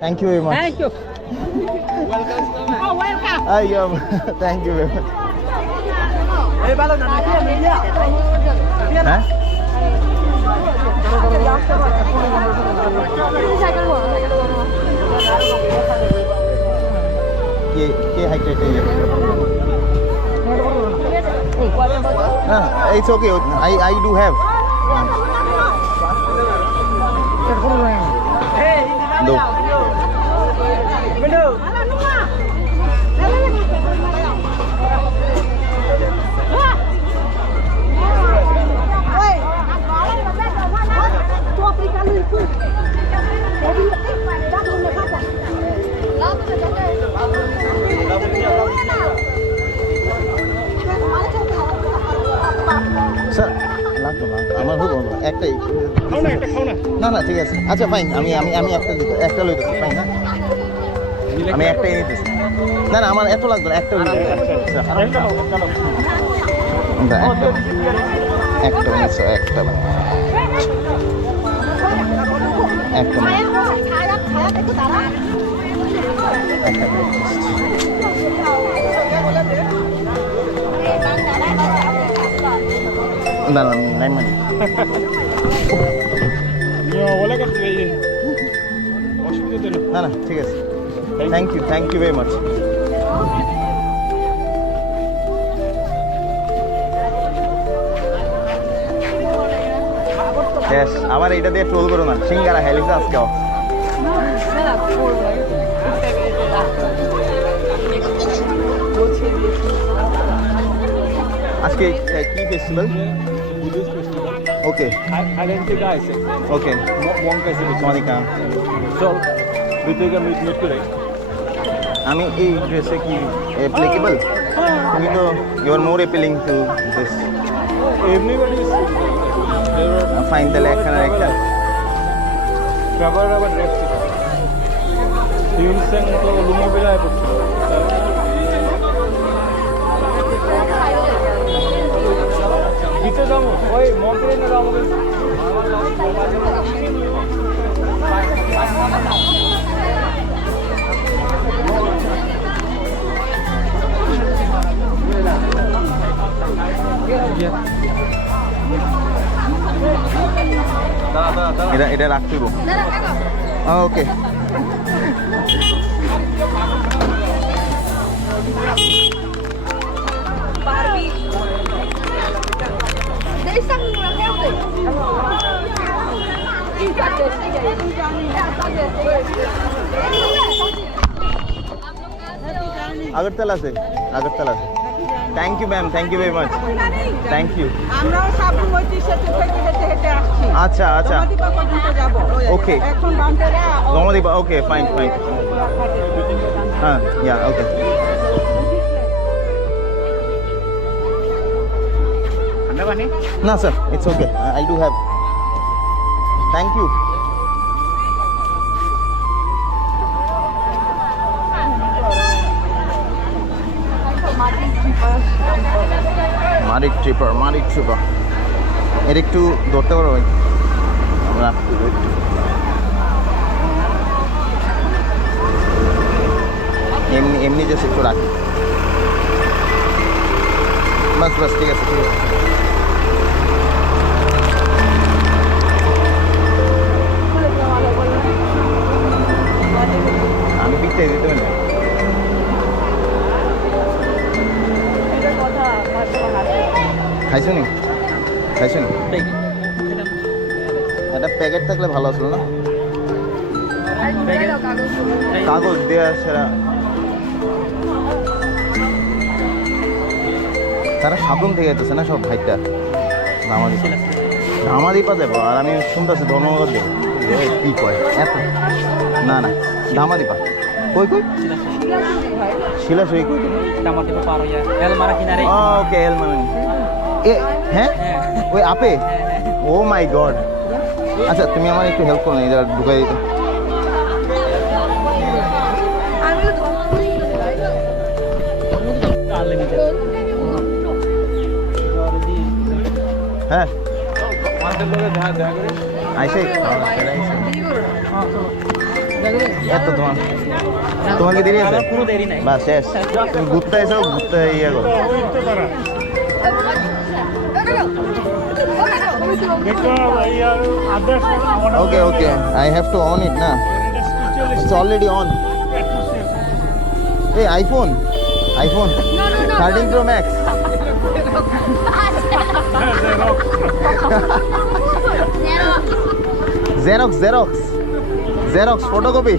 Thank you very much. Thank you. welcome. Thank you very much. হ্যাঁ কে হাইট it's okay. I do have. No. Sir লাগতো না আমার হবো একটাই না না ঠিক আছে আচ্ছা ফাইন আমি আমি আমি একটা লইতেছি ফাইন না আমি একটাই নিতেছি না না আমার এত লাগতো না একটা একটা নিচ্ছ একটা একটা না না নাই মানে না না ঠিক আছে থ্যাংক ইউ ভেরি মাচ আবার এইটা দিয়ে ট্রোল করো না সিঙ্গারা হেলিসা আজকে আজকে কি ফেস্টিভ্যাল ওকে ওকে আমি এই ড্রেসে কি অ্যাপ্লিকেবল তুমি তো you are more appealing to this fine তাহলে একখানা একটা এটা রাখতেইব ওকে আগরতলা আছে thank you ma'am thank you very much thank you আমরাও সব মৈত্রীর সাথে হেঁটে হেঁটে আসছি আচ্ছা আচ্ছা দমাদিপা পর্যন্ত যাব ওকে এখন বান্টেরা দমাদিপা ওকে ফাইন হ্যাঁ ইয়া ওকে না sir it's okay I do have thank you মারিক ট্রিপার এর একটু ধরতে পারো ভাই আমরা একটু এমনি জাস্ট একটু রাখি বাস ঠিক আছে আমি পিকটাই দিতে পারি খাইছো নি একটা প্যাকেট থাকলে ভালো আসলো না কাগজ দেওয়া সেরা তারা সাবরুম থেকে যেতেছে না সব ভাইটা ধামাদিপা দেবো আর আমি শুনতেছি ধর্মনগর দেবো কি কয় এত না ধামাদিপা কই শিলাশুড়ি কই ওকে এলমারা হ্যাঁ ওই আপে ও মাই গড আচ্ছা তুমি আমার একটু হেল্প করো না এটা ঢুকাই দিতে হ্যাঁ আইসে এত তোমার তোমাকে দেরি আছে কোনো দেরি নাই বাস শেষ তুমি ঘুরতে এসো ঘুরতে ইয়ে করো okay okay I have to on it না ইটস অলরেডি অন এই iPhone 13 Pro Max Xerox photocopy